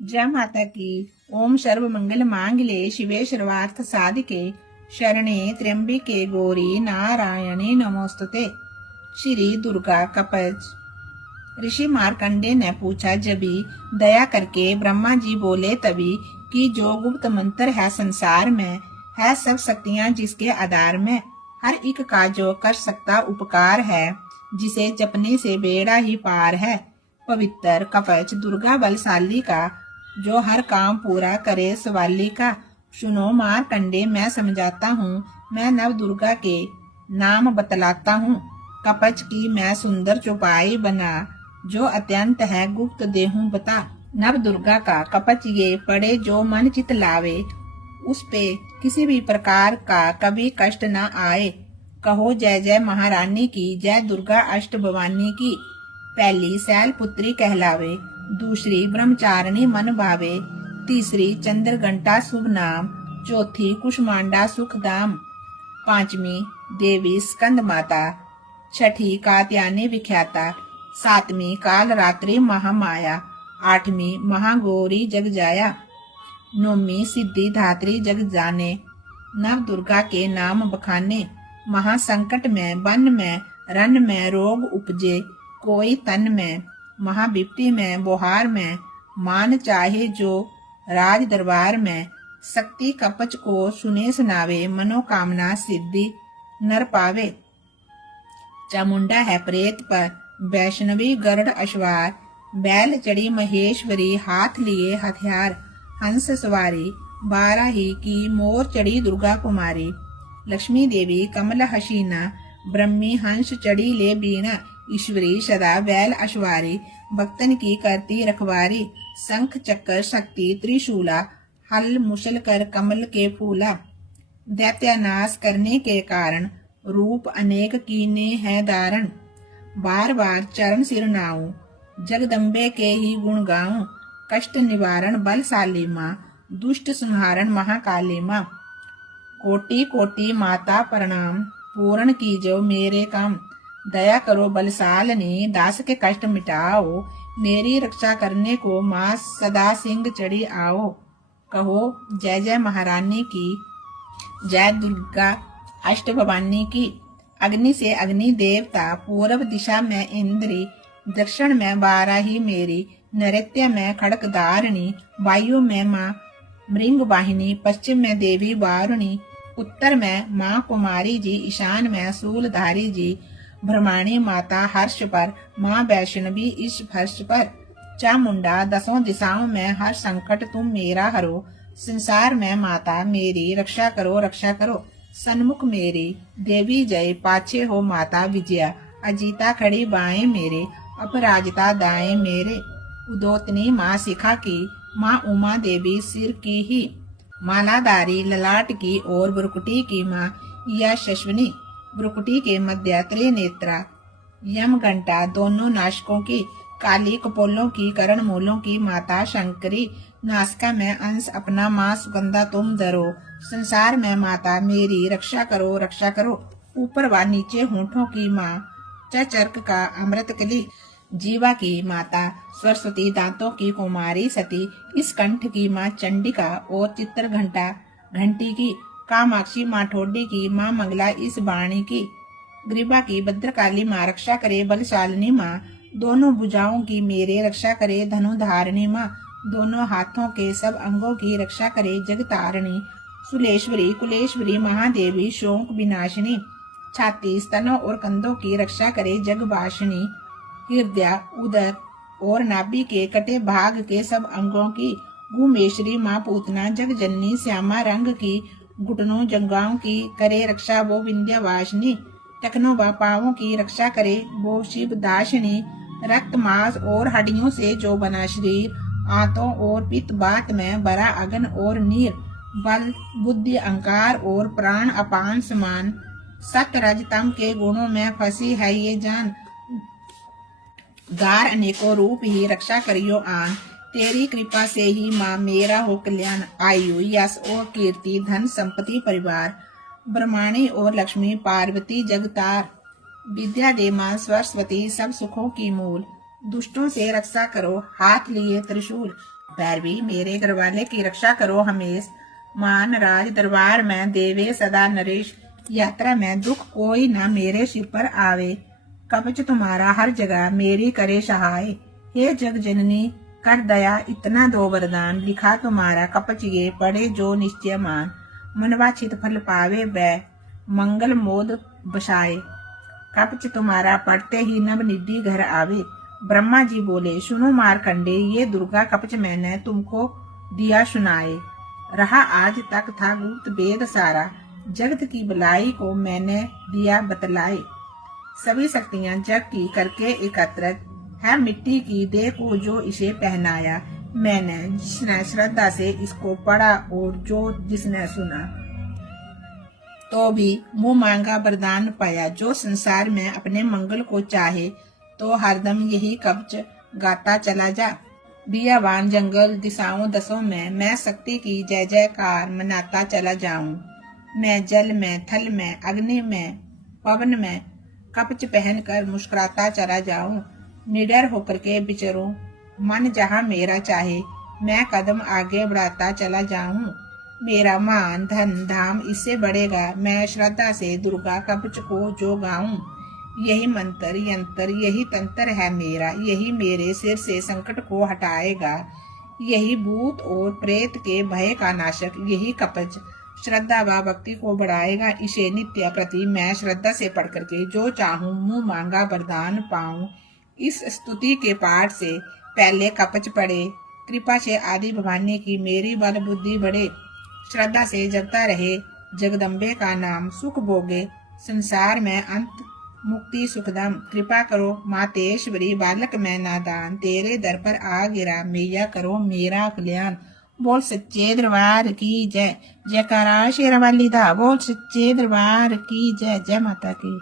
जय माता की। ओम सर्व मंगल मांगले शिवे सर्वार्थ साधिके शरणे त्र्यंबिके गौरी नारायणी नमोस्तुते। श्री दुर्गा कवच। ऋषि मार्कंडे ने पूछा, जबी दया करके ब्रह्मा जी बोले तभी कि जो गुप्त मंत्र है संसार में, है सब शक्तियां जिसके आधार में, हर एक का जो कर सकता उपकार है, जिसे जपने से बेड़ा ही पार है। पवित्र कवच दुर्गा बलशाली का, जो हर काम पूरा करे सवाली का। सुनो मारकंडे, मैं समझाता हूँ, मैं नव दुर्गा के नाम बतलाता हूँ। कवच की मैं सुंदर चौपाई बना, जो अत्यंत है गुप्त देहूं बता। नव दुर्गा का कवच ये पड़े जो मन चित लावे, उस पे किसी भी प्रकार का कभी कष्ट न आए। कहो जय जय महारानी की, जय दुर्गा अष्ट भवानी की। पहली शैल पुत्री कहलावे, दूसरी ब्रह्मचारिणी मन भावे, तीसरी चंद्र घंटा शुभ नाम, चौथी कुष्मांडा सुख धाम, पांचवी देवी स्कंद माता, छठी कात्यायनी विख्याता, सातवीं काल रात्रि महामाया, आठवीं महागौरी जग जाया, नौवीं सिद्धि धात्री जग जाने। नव दुर्गा के नाम बखाने, महासंकट में वन में रन में रोग उपजे कोई तन में, महाविपत्ति में बुहार में, मान चाहे जो राज दरबार में। शक्ति कवच को सुने सुनावे, मनोकामना सिद्धि नर पावे। चामुंडा है प्रेत पर, वैष्णवी गरुड़ अश्वार, बैल चढ़ी महेश्वरी, हाथ लिए हथियार, हंस सवारी, बाराही की मोर चढ़ी दुर्गा कुमारी। लक्ष्मी देवी कमल हसीना, ब्रह्मी हंस चढ़ी ले बीना, ईश्वरी सदा बैल अश्वारी, भक्तन की करती रखवारी। शंख चक्र शक्ति त्रिशूला, हल मुसल कर कमल के फूला। दैत्यानाश करने के कारण, रूप अनेक कीने है दारण। बार बार चरण सिर नाऊं, जगदम्बे के ही गुण गाऊं। कष्ट निवारण बलशाली माँ, दुष्ट संहारण महाकाली माँ। कोटि कोटि माता प्रणाम, पूर्ण कीजो मेरे काम। दया करो बलशालिनी, दास के कष्ट मिटाओ, मेरी रक्षा करने को माँ सदा सिंह चढ़ी आओ। कहो जय जय महारानी की, जय दुर्गा अष्ट भवानी की। अग्नि से अग्नि देवता, पूर्व दिशा में इंद्री, दक्षिण में बाराही मेरी, नैऋत्य में खड़गधारिणी, वायु में माँ मृंग वाहिनी, पश्चिम में देवी वारुणी, उत्तर में माँ कुमारी जी, ईशान में शूलधारी जी। ब्रह्माणी माता हर्ष पर, माँ वैष्णवी इस फर्श पर। चामुंडा दसों दिशाओं में, हर संकट तुम मेरा हरो। संसार में माता मेरी, रक्षा करो रक्षा करो। सन्मुख मेरी देवी जय, पाछे हो माता विजया। अजीता खड़ी बाएं मेरे, अपराजिता दाएं मेरे। उदोतनी माँ शिखा की, माँ उमा देवी सिर की ही। मालाधारी ललाट की और ब्रुकुटी की माँ यशस्विनी, ब्रुकुटी के मध्य त्रिनेत्रा। यम घंटा दोनों नाशकों की, काली कपोलों की, करण मूलों की माता शंकरी। नासिका में अंश अपना माँ सुगंधा तुम धरो। संसार में माता मेरी, रक्षा करो रक्षा करो। ऊपर व नीचे होठों की माँ, चर्क का अमृत कली। जीवा की माता सरस्वती, दांतों की कुमारी सती। इस कंठ की माँ चंडिका और चित्र घंटा घंटी की। कामाक्षी माँ ठोडी की, माँ मंगला इस बाणी की। ग्रीवा की भद्रकाली माँ, रक्षा करे बलशालिनी माँ। दोनों भुजाओं की मेरे, रक्षा करे धनुधारिणी माँ। दोनों हाथों के सब अंगों की, रक्षा करे जगतारिणी। सुलेश्वरी कुलेश्वरी महादेवी, शोक विनाशिनी। छाती स्तनों और कंधों की, रक्षा करे जगवासिनी। हृदय उदर और नाभि के कटे भाग के सब अंगों की। घुमेश्वरी माँ पूतना जगजननी, श्यामा रंग की। घुटनों जंघाओं की करे रक्षा वो विंध्यवासिनी। टखनों व पांवों की रक्षा करे वो शिवदासिनी। रक्त मांस और हड्डियों से जो बना शरीर, आंतों और पित्त बात में भरा अग्न और नीर। बल बुद्धि अहंकार और प्राण अपान समान, सत्य रज तम के गुणों में फंसी है ये जान। गार अनेकों रूप ही, रक्षा करियो आन। तेरी कृपा से ही माँ मेरा हो कल्याण। आयु यश और कीर्ति, धन संपत्ति परिवार। ब्रह्माणी और लक्ष्मी पार्वती जगतार। विद्या दे माँ सरस्वती, सब सुखों की मूल। दुष्टों से रक्षा करो हाथ लिए त्रिशूल। भैरवी मेरे घरवाले की रक्षा करो हमेश। मान राज दरबार में देवे सदा नरेश। यात्रा में दुख कोई ना मेरे सिर पर आवे। कवच तुम्हारा हर जगह मेरी करे सहाय। हे जग जननी कर दया इतना दो वरदान। लिखा तुम्हारा कपच ये पढ़े जो निश्चय मान। मनवाचित फल पावे बै मंगल मोद बसाए। कपच तुम्हारा पढ़ते ही नव निधि घर आवे। ब्रह्मा जी बोले सुनो मारकंडे ये दुर्गा कवच मैंने तुमको दिया सुनाए। रहा आज तक था गुप्त वेद सारा। जगत की भलाई को मैंने दिया बतलाए। सभी शक्तियां जग की करके एकत्रित है। मिट्टी की देह को जो इसे पहनाया मैंने। जिसने श्रद्धा से इसको पढ़ा और जो जिसने सुना तो भी मुंह मांगा वरदान पाया। जो संसार में अपने मंगल को चाहे तो हरदम यही कवच गाता चला जा। बियावान जंगल दिशाओं दसों में मैं शक्ति की जय जयकार मनाता चला जाऊं। मैं जल में थल में अग्नि में पवन में कवच पहनकर मुस्कुराता चला जाऊं। निडर होकर के विचरूं मन जहां मेरा चाहे। मैं कदम आगे बढ़ाता चला जाऊं। मेरा मान धन धाम इससे बढ़ेगा। मैं श्रद्धा से दुर्गा कवच को जो गाऊं। यही मंत्र यंत्र यही तंत्र है मेरा। यही मेरे सिर से संकट को हटाएगा। यही भूत और प्रेत के भय का नाशक यही कवच श्रद्धा व भक्ति को बढ़ाएगा। इसे नित्य प्रति मैं श्रद्धा से पढ़ करके जो चाहूं मुंह मांगा वरदान पाऊं। इस स्तुति के पाठ से पहले कवच पढ़े। कृपा से आदि भवानी की मेरी बल बुद्धि बढ़े। श्रद्धा से जगता रहे जगदम्बे का नाम। सुख भोगे संसार में अंत मुक्ति सुखदम। कृपा करो मातेश्वरी बालक मैं नादान। तेरे दर पर आ गिरा मैया करो मेरा कल्याण। बोल सच्चे दरबार की जय। जयकारा शेरावाली दा। बोल सच्चे दरबार की जय। जय माता की।